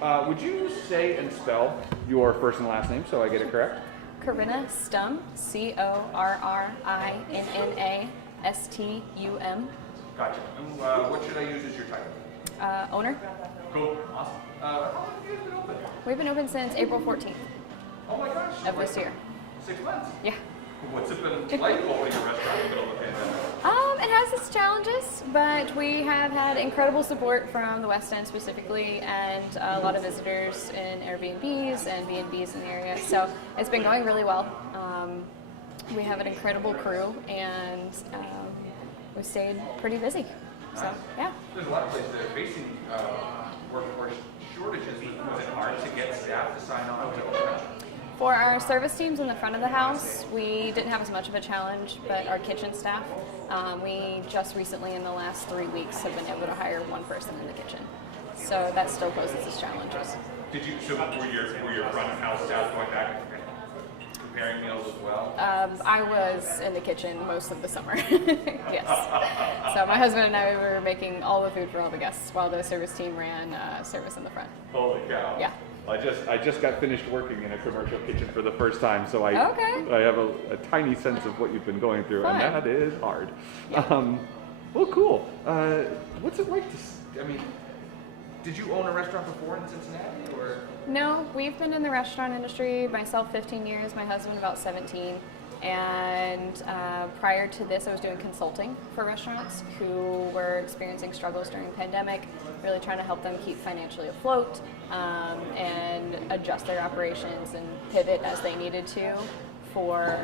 Would you say and spell your first and last name so I get it correct? Corrinna Stum, Corrinna Stum. Gotcha. And what should I use as your title? Owner. Cool. Awesome. How long have you guys been open? We've been open since April 14th Oh my gosh. of this year. 6 months? Yeah. What's it been like opening a restaurant in the middle of the pandemic? It has its challenges, but we have had incredible support from the West End specifically, and a lot of visitors in Airbnbs and B&Bs in the area. So it's been going really well. We have an incredible crew, and we've stayed pretty busy. So yeah. There's a lot of places that are facing workforce shortages. Was it hard to get staff to sign on to open up? For our service teams in the front of the house, we didn't have as much of a challenge, but our kitchen staff, we just recently in the last 3 weeks have been able to hire one person in the kitchen. So that still poses us challenges. So were your front of house staff going back and preparing meals as well? I was in the kitchen most of the summer, yes. So my husband and I were making all the food for all the guests while the service team ran service in the front. Holy cow. Yeah. I just got finished working in a commercial kitchen for the first time, so I have a tiny sense of what you've been going through, Fun. and that is hard. Yeah. Well, cool. What's it like did you own a restaurant before in Cincinnati, or? No, we've been in the restaurant industry, myself 15 years, my husband about 17. And prior to this, I was doing consulting for restaurants who were experiencing struggles during the pandemic, really trying to help them keep financially afloat and adjust their operations and pivot as they needed to for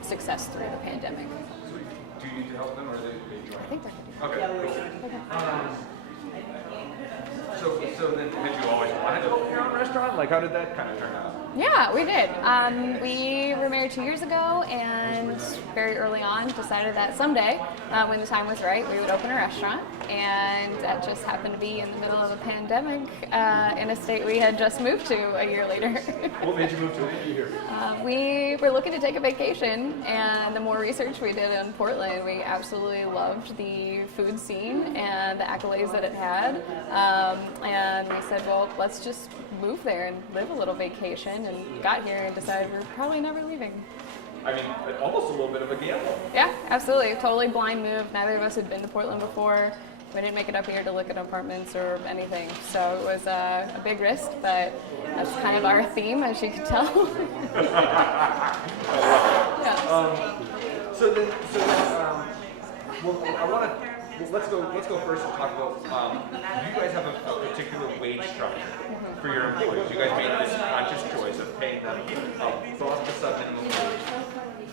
success through the pandemic. Sweet. Do you need to help them, or are they joining? I think they're Okay. So then, had you always wanted to open your own restaurant? Like, how did that kind of turn out? Yeah, we did. We were married 2 years ago, and very early on decided that someday, when the time was right, we would open a restaurant. And that just happened to be in the middle of a pandemic in a state we had just moved to a year later. What made you move to here? We were looking to take a vacation, and the more research we did in Portland, we absolutely loved the food scene and the accolades that it had. And we said, well, let's just move there and live a little vacation, and got here and decided we're probably never leaving. I mean, almost a little bit of a gamble. Yeah, absolutely. Totally blind move. Neither of us had been to Portland before. We didn't make it up here to look at apartments or anything. So it was a big risk, but that's kind of our theme, as you can tell. Yeah. Let's go first and talk about, you guys have a particular wage structure for your employees. You guys made this conscious choice of paying them above the sub-minimum wage.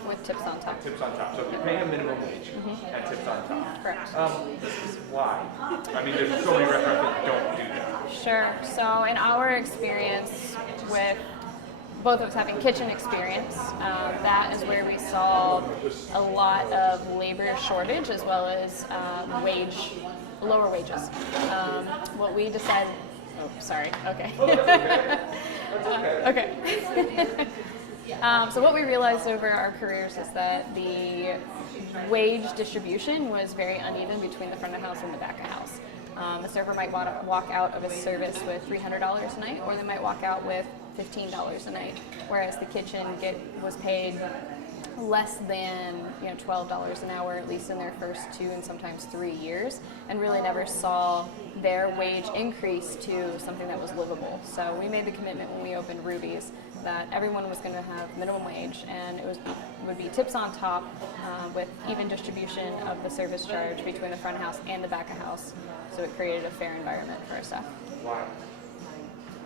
With tips on top. Tips on top. So you're paying a minimum wage and tips on top. Correct. This is why. I mean, there's so many restaurants that don't do that. Sure. So in our experience with both of us having kitchen experience, that is where we saw a lot of labor shortage as well as lower wages. What we decided, okay. Oh, that's okay. That's okay. Okay. So what we realized over our careers is that the wage distribution was very uneven between the front of house and the back of house. A server might walk out of a service with $300 a night, or they might walk out with $15 a night, whereas the kitchen was paid less than $12 an hour, at least in their first 2 and sometimes 3 years, and really never saw their wage increase to something that was livable. So we made the commitment when we opened Ruby's that everyone was going to have minimum wage, and it would be tips on top with even distribution of the service charge between the front of house and the back of house. So it created a fair environment for our staff. Why?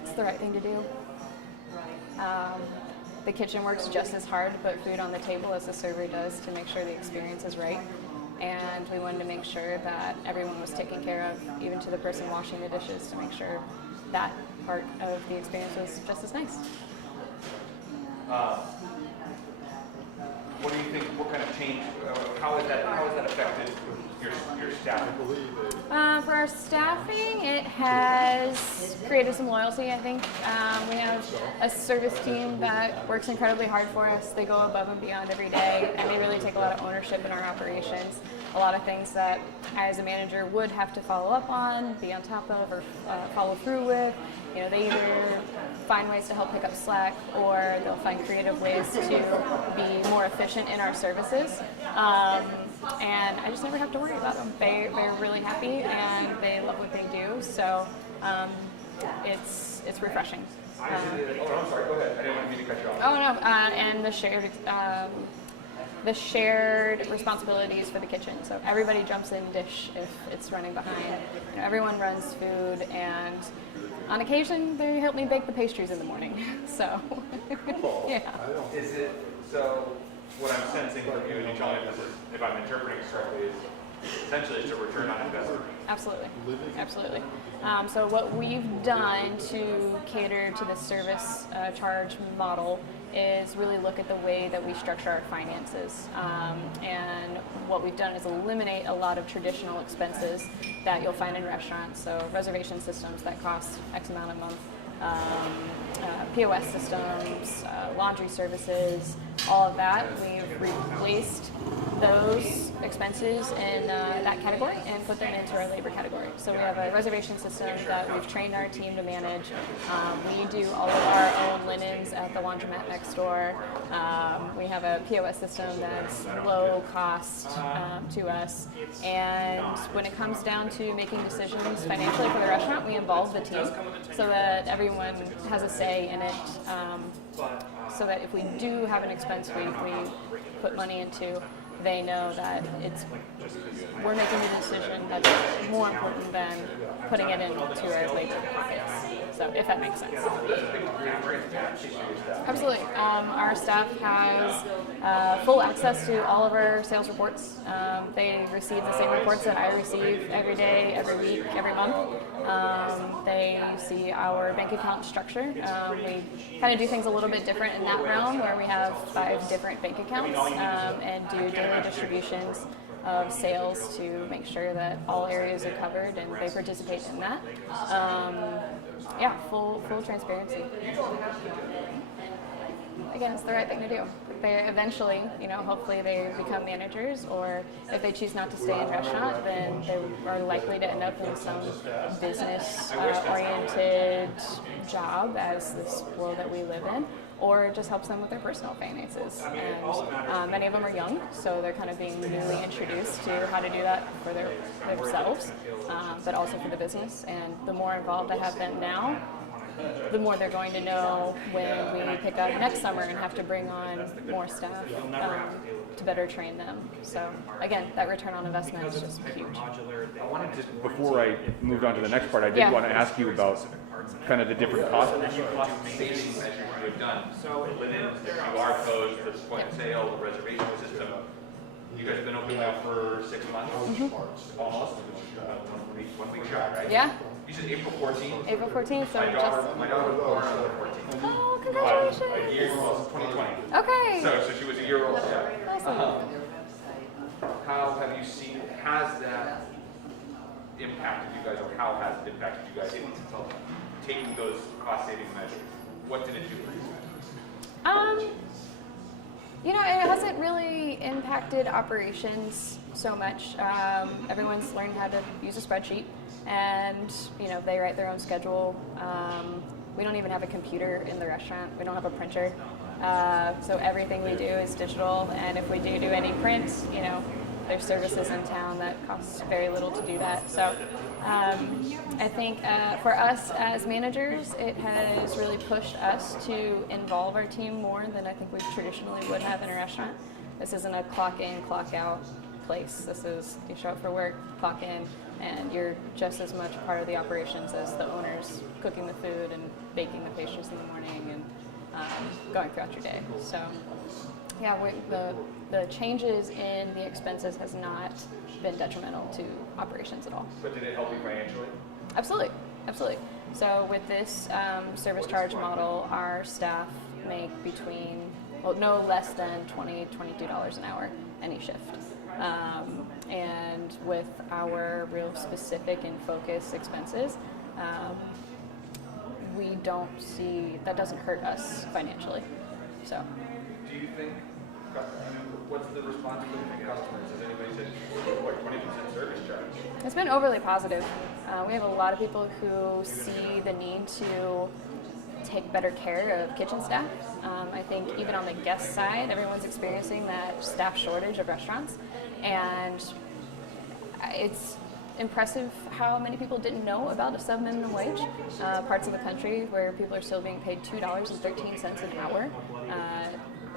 It's the right thing to do. The kitchen works just as hard to put food on the table as the server does to make sure the experience is right. And we wanted to make sure that everyone was taken care of, even to the person washing the dishes, to make sure that part of the experience was just as nice. What do you think? What kind of change? How has that affected your staff? For our staffing, it has created some loyalty, I think. We have a service team that works incredibly hard for us. They go above and beyond every day, and they really take a lot of ownership in our operations. a lot of things that as a manager would have to follow up on, be on top of, or follow through with. You know, they either find ways to help pick up slack, or they'll find creative ways to be more efficient in our services. And I just never have to worry about them. They're really happy and they love what they do. So it's refreshing. Oh, I'm sorry. Go ahead. I didn't mean to cut you off. Oh no, and the shared responsibilities for the kitchen. So everybody jumps in dish if it's running behind. You know, everyone runs food, and on occasion they help me bake the pastries in the morning. So yeah. Is it so? What I'm sensing from you, and you tell me if this is, if I'm interpreting this correctly, is essentially it's a return on investment. Absolutely, absolutely. So what we've done to cater to the service charge model is really look at the way that we structure our finances. And what we've done is eliminate a lot of traditional expenses that you'll find in restaurants. So reservation systems that cost X amount a month, POS systems, laundry services, all of that. We've replaced those expenses in that category and put them into our labor category. So we have a reservation system that we've trained our team to manage. We do all of our own linens at the laundromat next door. We have a POS system that's low cost to us. And when it comes down to making decisions financially for the restaurant, we involve the team so that everyone has a say in it. So that if we do have an expense we put money into, they know that we're making a decision that's more important than putting it into our labor pockets. So if that makes sense. Absolutely. Our staff has full access to all of our sales reports. They receive the same reports that I receive every day, every week, every month. They see our bank account structure. We kind of do things a little bit different in that realm, where we have 5 different bank accounts and do daily distributions of sales to make sure that all areas are covered and they participate in that. Full transparency. Again, it's the right thing to do. They eventually, hopefully they become managers, or if they choose not to stay in restaurant, then they are likely to end up in some business-oriented job, as this world that we live in, or it just helps them with their personal finances. And many of them are young, so they're kind of being newly introduced to how to do that for themselves, but also for the business. And the more involved I have them now, the more they're going to know when we pick up next summer and have to bring on more staff to better train them. So again, that return on investment is just huge. I wanted to, before I moved on to the next part, I did want to ask you about kind of the different cost saving measures you have done. So linen, the QR codes, the point of sale, the reservation system. You guys have been open now for 6 months, almost. 1 week shy, right? Yeah. You said April 14th? April 14th, so my daughter was born on the 14th. Oh, congratulations. A year, 2020. Okay. So she was a year old. Awesome. How have you seen, has that impacted you guys, or how has it impacted you guys in taking those cost-saving measures? What did it do for you? It hasn't really impacted operations so much. Everyone's learned how to use a spreadsheet, and they write their own schedule. We don't even have a computer in the restaurant. We don't have a printer. So everything we do is digital, and if we do any print, there's services in town that cost very little to do that. So I think for us as managers, it has really pushed us to involve our team more than I think we traditionally would have in a restaurant. This isn't a clock in, clock out place. This is, you show up for work, clock in, and you're just as much part of the operations as the owners cooking the food and baking the pastries in the morning and going throughout your day. So yeah, the changes in the expenses has not been detrimental to operations at all. But did it help you financially? Absolutely. So with this service charge model, our staff make no less than $20, $22 an hour any shift. And with our real specific and focused expenses, we don't see, that doesn't hurt us financially. So. Do you think, What's the response from customers? Has anybody said, what, 20% service charge? It's been overly positive. We have a lot of people who see the need to take better care of kitchen staff. I think even on the guest side, everyone's experiencing that staff shortage of restaurants. And it's impressive how many people didn't know about a sub-minimum wage. Parts of the country where people are still being paid $2.13 an hour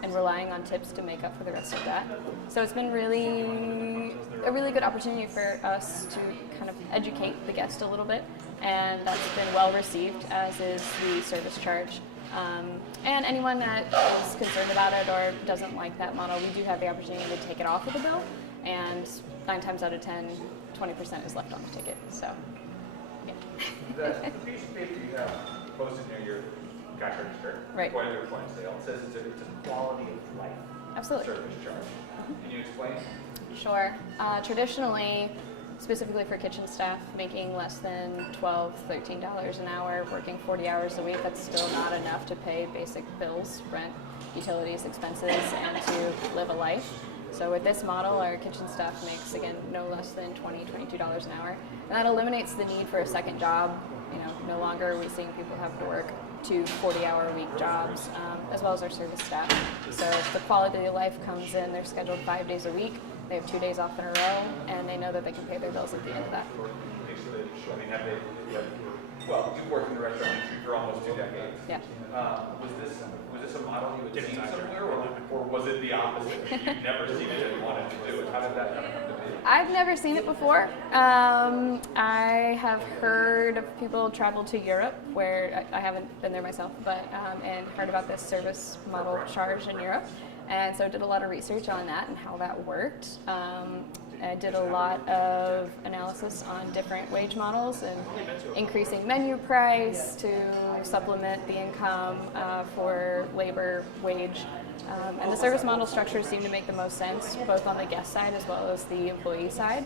and relying on tips to make up for the rest of that. So it's been a really good opportunity for us to kind of educate the guest a little bit, and that's been well received, as is the service charge. And anyone that is concerned about it or doesn't like that model, we do have the opportunity to take it off of the bill, and 9 times out of 10, 20% is left on the ticket. So, yeah. The piece of paper you have posted near your cash register, right, point of sale, it says it's a quality of life absolutely service charge. Can you explain? Sure. Traditionally, specifically for kitchen staff, making less than $12, $13 an hour, working 40 hours a week, that's still not enough to pay basic bills, rent, utilities, expenses, and to live a life. So with this model, our kitchen staff makes, again, no less than $20, $22 an hour. And that eliminates the need for a second job. No longer are we seeing people have to work 2 40-hour-a-week jobs, as well as our service staff. So the quality of life comes in, they're scheduled 5 days a week, they have 2 days off in a row, and they know that they can pay their bills at the end of that. Well, you've worked in the restaurant industry for almost 2 decades. Yeah. Was this a model you had seen somewhere, or was it the opposite? You've never seen it and wanted to do it. How did that come to be? I've never seen it before. I have heard of people travel to Europe, where I haven't been there myself, but and heard about this service model charge in Europe, and so did a lot of research on that and how that worked. I did a lot of analysis on different wage models and increasing menu price to supplement the income for labor wage. And the service model structures seem to make the most sense, both on the guest side as well as the employee side,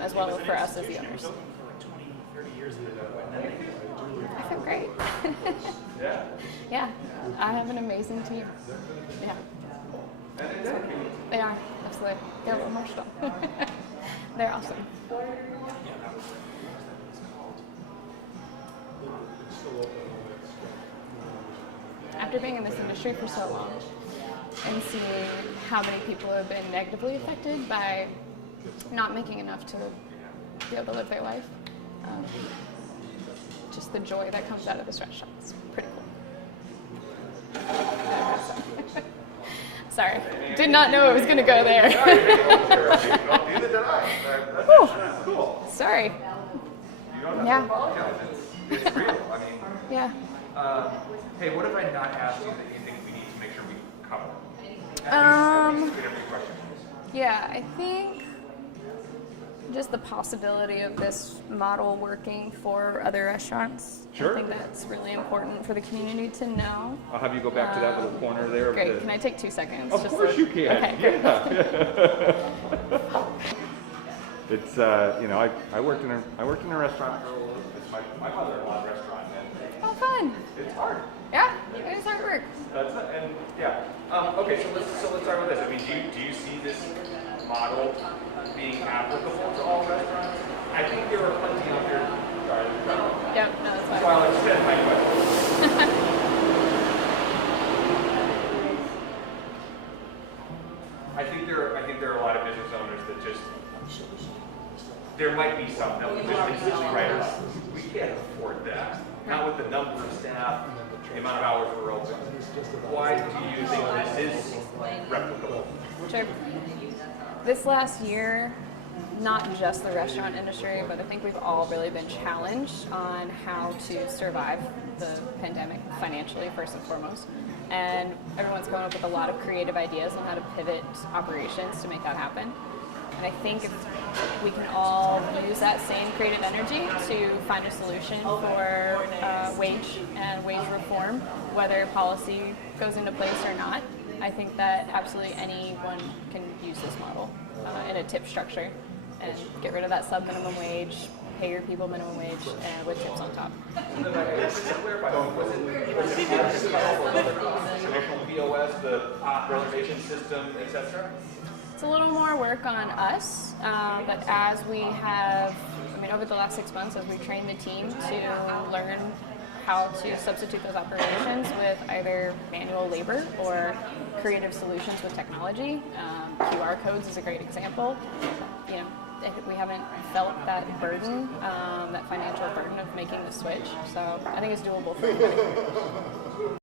as well as for us as the owners. I feel great. Yeah, I have an amazing team. Yeah. They are, absolutely. They're emotional. They're awesome. After being in this industry for so long and seeing how many people have been negatively affected by not making enough to be able to live their life, just the joy that comes out of this restaurant is pretty cool. Sorry, did not know it was going to go there. Neither did I. That's cool. Sorry. You don't have to apologize. It's real. I mean, yeah. Hey, what have I not asked you that you think we need to make sure we cover? At least every question. Yeah, I think just the possibility of this model working for other restaurants. Sure. I think that's really important for the community to know. I'll have you go back to that little corner there. Great. Can I take 2 seconds? Of course you can. Okay, great. Yeah. It's I worked in a restaurant. It's my mother-in-law's restaurant. And Oh, fun. it's hard. Yeah, it is hard work. That's it. And yeah. Okay, so let's start with this. I mean, do you see this model being applicable to all restaurants? I think there are plenty out there. Sorry. Yeah, no, that's fine. Well, it's my question. I think there are a lot of business owners that just there might be some that would just instantly write it off. We can't afford that. Not with the number of staff, the amount of hours we're open. Why do you think this is replicable? Sure. This last year, not just the restaurant industry, but I think we've all really been challenged on how to survive the pandemic financially, first and foremost. And everyone's coming up with a lot of creative ideas on how to pivot operations to make that happen. And I think if we can all use that same creative energy to find a solution for wage and wage reform, whether policy goes into place or not, I think that absolutely anyone can use this model in a tip structure and get rid of that sub-minimum wage, pay your people minimum wage with tips on top. Traditional POS, the reservation system, etc. It's a little more work on us, but as we have, over the last 6 months, as we've trained the team to learn how to substitute those operations with either manual labor or creative solutions with technology. QR codes is a great example. We haven't felt that burden, that financial burden of making the switch. So I think it's doable for everybody.